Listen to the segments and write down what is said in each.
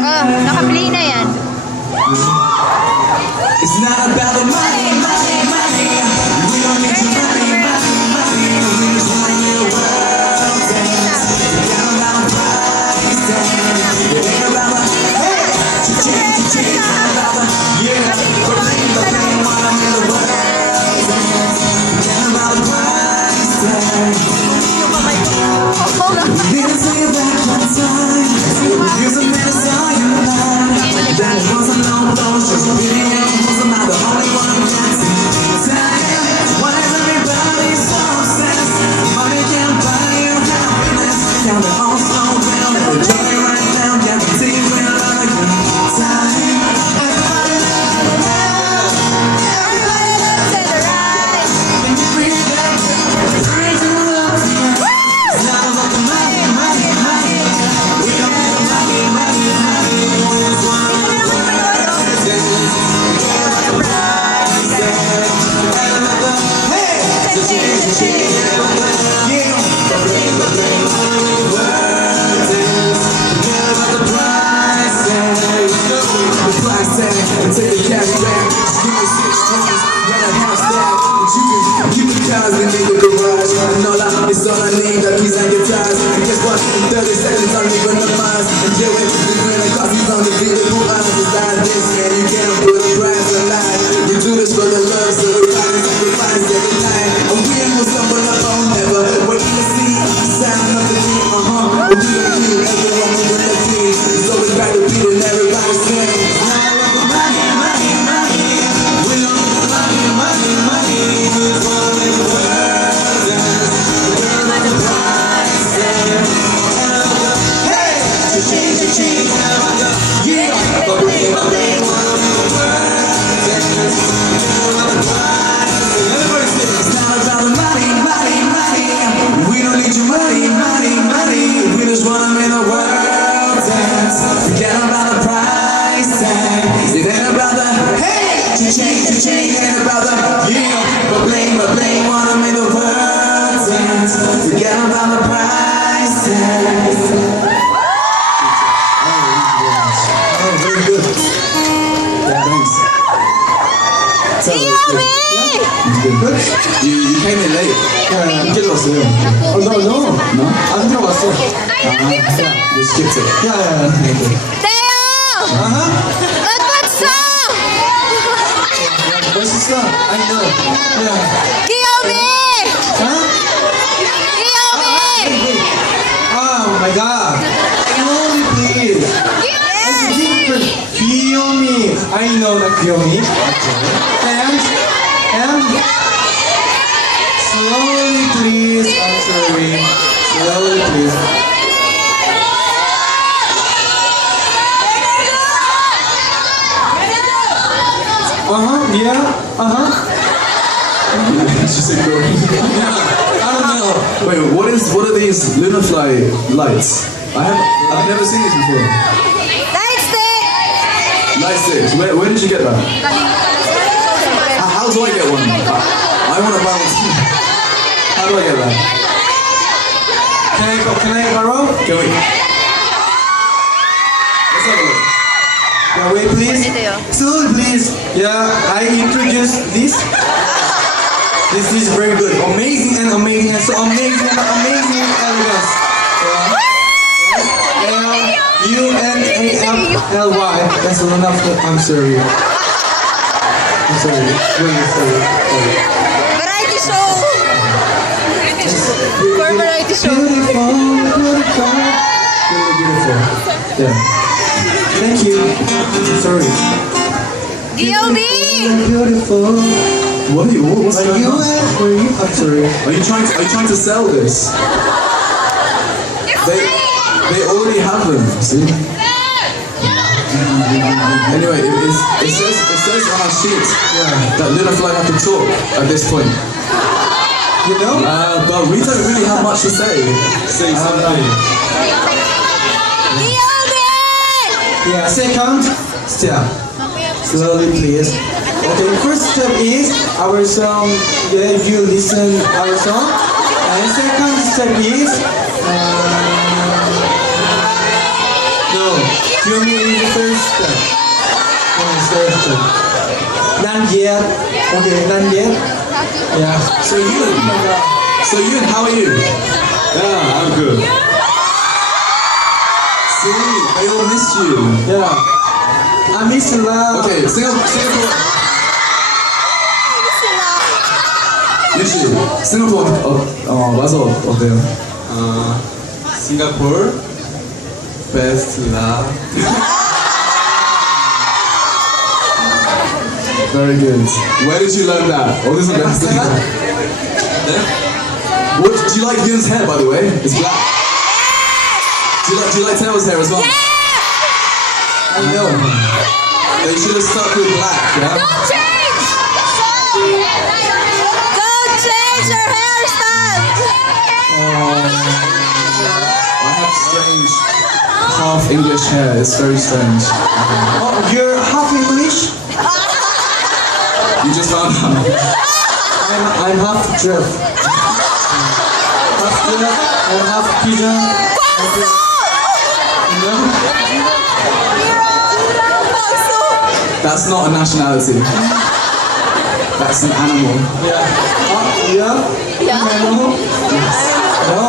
Oh, naka-play na yan. It's not about the money, money, money. We don't need your money, money, money. We just want to hear the world dance. Forget about the price tag. It ain't about the hey, cha-ching, about the yeah. But they wanna hear the world dance. Forget about the price tag. Didn't say it back one time. Here's a mess on your mind. That wasn't no bullshit. Just really wasn't I the only one who dancing. Why is everybody so obsessed? Money can't buy you happiness. Count it all slow down. Enjoy it right now. Guarantee we'll have a good time. Everybody love the left. Everybody love to the right. When you breathe back, bring to the love. It's not about the money, money, money. We don't need the money, money, money. We just want to the world dance. Forget about the price tag. Forget about the hey, cha-ching, about the yeah. Bring, want to the world dance. Forget about the price tag. The price tag and take the cash back. Just give me 6 strings, run a half stack. And you can keep the cars in the garage. And all it's all I need, the keys and guitars. And guess what? In 30 seconds I'm leaving the mines. And do it, we win the coffees on the beat. Who honest like this, man? You can't put a price on life. We do this for the love, so we fight and sacrifice every night. And we ain't gonna stumble up on never. Waiting to see the sound of the beat. We do the beat, everyone moving the beat. It's always back to beat and everybody sing. Now I love the money, money, money. We don't need the money, money, money. We just wanna make the world dance. Forget about the price tag. Hey, cha-ching, about the yeah. But bling, wanna make the world dance. Forget about the price tag. Everybody sing. It's not about the money, money, money. We don't need your money, money, money. We just wanna make the world dance. Forget about the price tag. It ain't about the hey, cha-ching, ain't about the yeah. But bling, wanna make the world dance. Forget about the price tag. Oh, very good. Yeah, thanks. Good. You came in late. 안 길렀어요. No. 안 들어왔어. You skipped it. Yeah. Theo! Look what's up! What's up? I know. Yeah. Kiyomi! Huh? Kiyomi! Oh my God. Slowly, please. It's different. Kiyomi. I know that Kiyomi. And slowly, please. I'm sorry. Slowly, please. Yeah. She said go. I don't know. Wait, what are these Lunafly lights? I've never seen these before. Light sticks. Where did you get that? How do I get one? I want to buy one too. How do I get that? Can I borrow? Can we? Let's have a look. Yeah, wait please. Slowly please. Yeah, I introduce this. This is very good. Amazing and so amazing and elegance. Lunafly. That's Lunafly. I'm sorry. Really sorry. Variety show! For variety show. Beautiful. Really beautiful. Yeah. Thank you. Sorry. Kiyomi! Beautiful. What's going on? I'm sorry. Are you trying to sell this? They already have them. See? Anyway, it says on our sheet that Lunafly have to talk at this point. You know? But we don't really have much to say. Say something. Yeah, second step. Slowly, please. Okay, first step is our song. Yeah, if you listen our song. And second step is no. Yumi is the first step. Not yet. Okay, not yet. Yeah. So Yun, how are you? Yeah, I'm good. See, they all missed you. Yeah. I miss you love. Okay, Singapore. 유시, 싱가포르 와서 어때요? Singapore, best love. Very good. Where did you learn that? 어디서 배웠어요? What do you like Yun's hair, by the way? It's black. Do you like Taylor's hair as well? I know. They should have stuck with black, yeah? Don't change! Don't change your hairstyle! I have strange half English hair. It's very strange. Oh, you're half English? You just found out. I'm half Jeff. Half Jeff and half pigeon. No? That's not a nationality. That's an animal. Yeah. Yeah? No? No.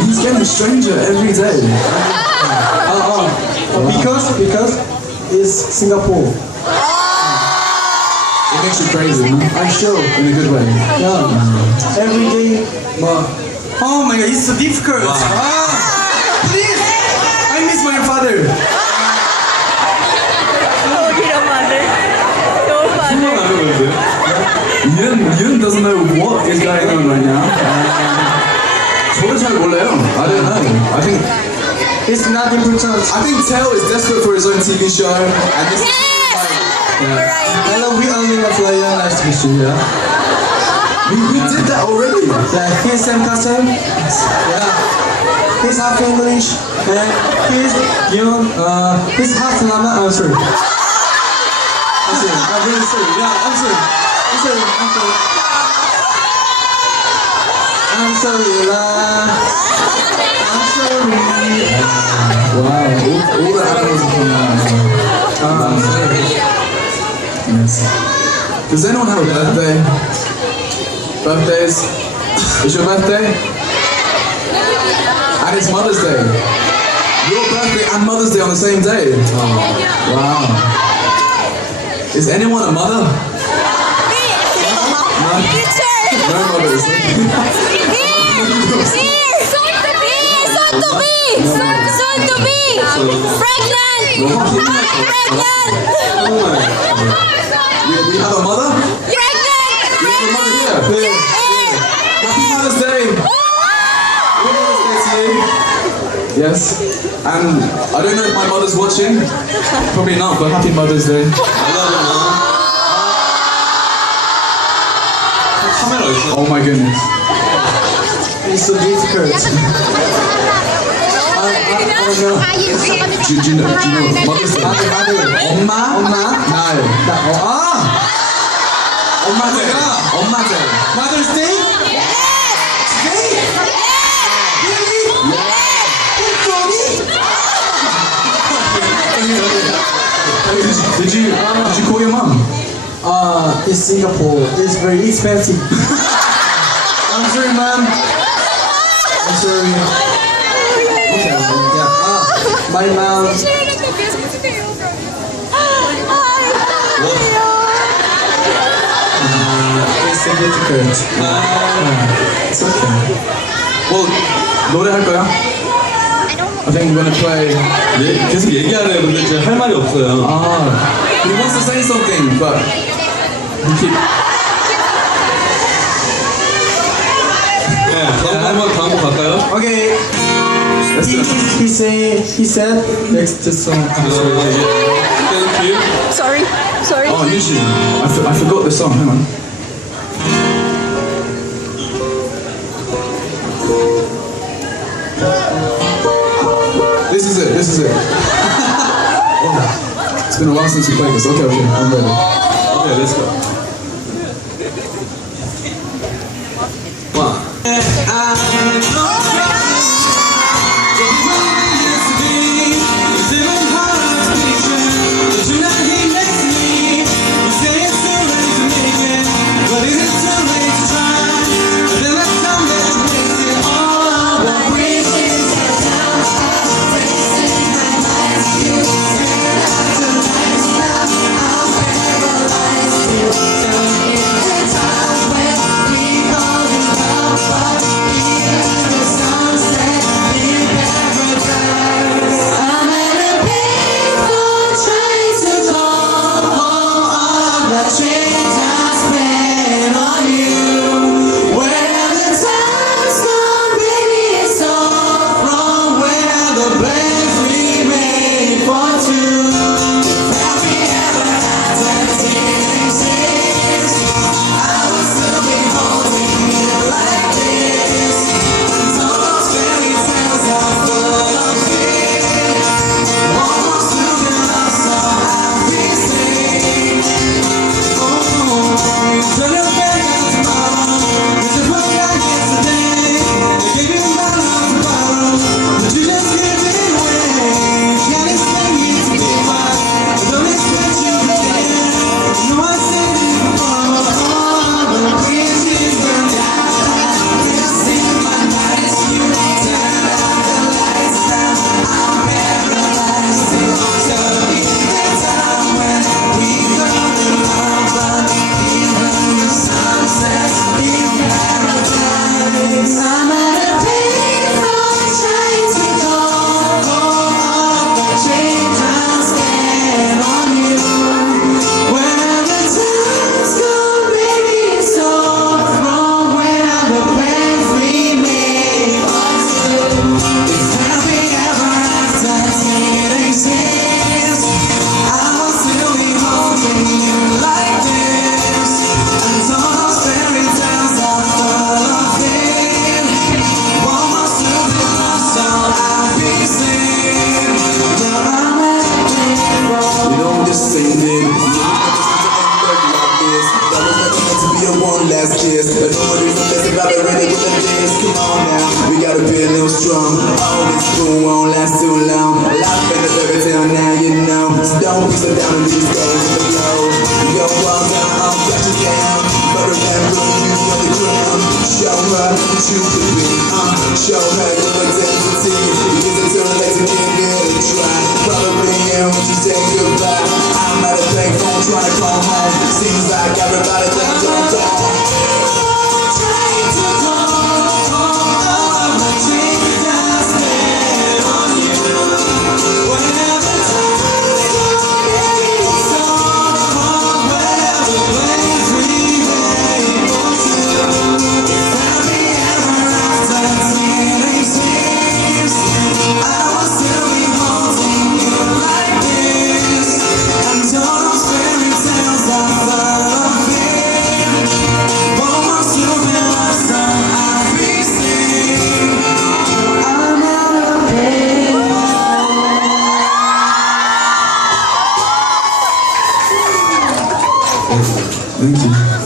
He's getting stranger every day. Because it's Singapore. It makes you crazy, man. I'm sure. In a good way. Yeah. Every day. Oh my god, it's so difficult. Please! I miss my father. Yun doesn't know what is going on right now. 저도 잘 몰라요. I don't know. I think It's not important. Tail is desperate for his own TV show, and this is Hello, we are Lunafly. Nice to meet you. Yeah. we did that already. Yeah, he's Sam Custom. Yeah. He's half English. And he's young. He's half Lama. I'm sorry. I'm really sorry. Yeah, I'm sorry. I'm sorry, La. I'm sorry. Wow, all the animals are from Yes. Does anyone have a birthday? Birthdays? It's your birthday? And it's Mother's Day. Your birthday and Mother's Day on the same day? Oh, wow. Is anyone a mother? No mothers. Soon to be! Pregnant! We have a mother? Pregnant! We have a mother here. Happy Mother's Day! Happy Mother's Day to you. Yes. And I don't know if my mother's watching. Probably not, but happy Mother's Day. Oh my goodness. It's so difficult. I don't know. Do you know Mother's Day? 엄마? No. 엄마 Day. 엄마 Day. Mother's Day? Today? Really? Did you call your mom? In Singapore, it's very expensive. I'm sorry, ma'am. I'm sorry. Okay, yeah. My mom. It's a difficult. It's okay. Well, 노래 할 거야? I think we're gonna play. 계속 얘기하래요. 근데 제가 할 말이 없어요. He wants to say something, but he keep. 네, 다음 곡 갈까요? Okay. Let's do it. He said next song. Thank you. Sorry. Oh, Yushi, I forgot the song. Hang on. This is it. Oh, it's been a while since we played this. Okay, I'm ready. Okay, let's go. One.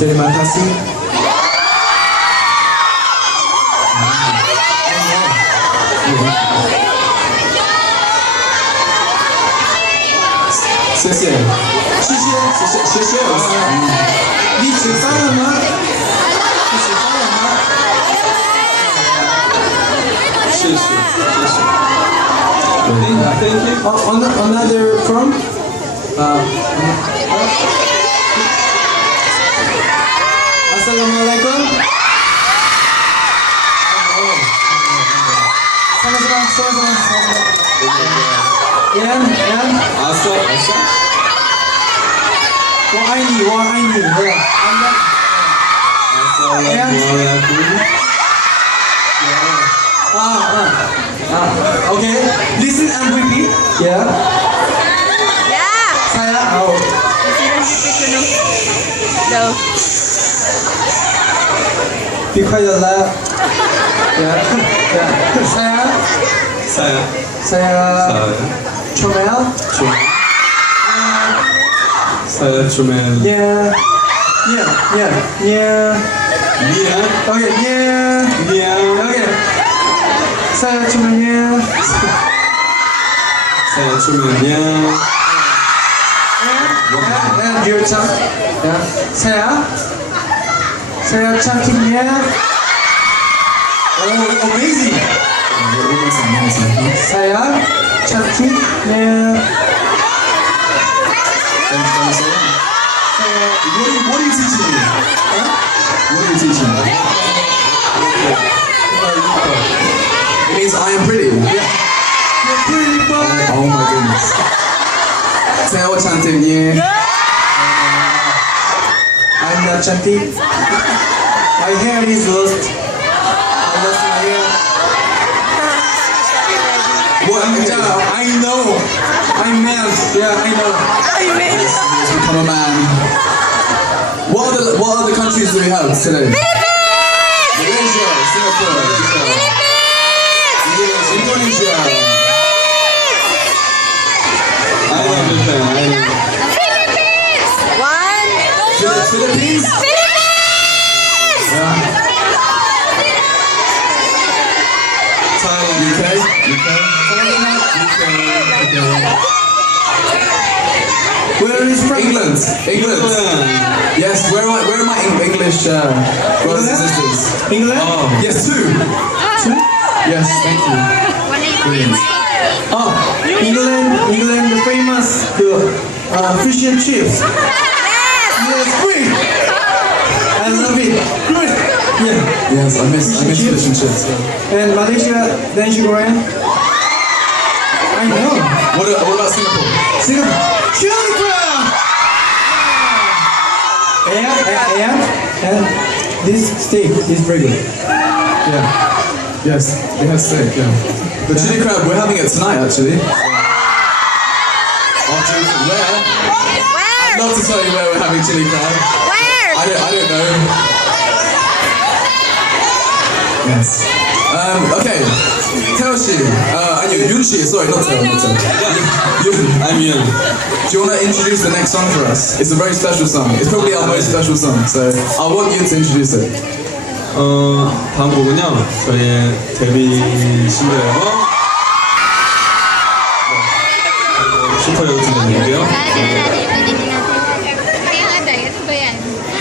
데리마카스.谢谢，谢谢，谢谢。你吃饭了吗？你吃饭了吗？谢谢，谢谢。Thank you. Another from? Assalamualaikum. Sama-sama. Yan. 아싸. Wahai ni. Okay. Listen and repeat. Yeah. Yeah. Saya. No. Be quiet loud. Yeah. Saya. Chomel. 사야 좀에 Yeah. 미안. Okay. Yeah. Okay. Saya Chomel. 사야 좀에 미안. And your tongue. Yeah. Saya cantiknya. Oh, amazing. Saya cantiknya. What are you teaching me? What are you teaching me? It means I am pretty. You're pretty boy. Oh my goodness. Tell chanting, yeah. I'm not cantik. My hair is lost. I lost my hair. What? I know. I'm man. Yeah, I know. He's become a man. What other countries do we have today? Malaysia, Singapore, Indonesia. I love Japan. Philippines. Thailand. UK. Where is from? England. Yes. Where are my English brothers and sisters? England? Yes, two. Yes, thank you. Brilliant. Oh, England, the famous fish and chips. Yes, great. I love it. Great. Yeah. Yes, I miss fish and chips. And Malaysia, then Korea. I know. What about Singapore? Singapore. Chili crab. And this steak is very good. Yeah. Yes, they have steak. Yeah. The chili crab, we're having it tonight actually. Where? I'd love to tell you where we're having chili crab. Where? I don't know. Yes. Okay. Taoshi, Yunshi, sorry, not Tao. I'm Yun. Do you want to introduce the next song for us? It's a very special song. It's probably our most special song, so I want you to introduce it. 다음 곡은요, 저희의 데뷔 싱글 앨범 슈퍼 여우 들려드릴게요.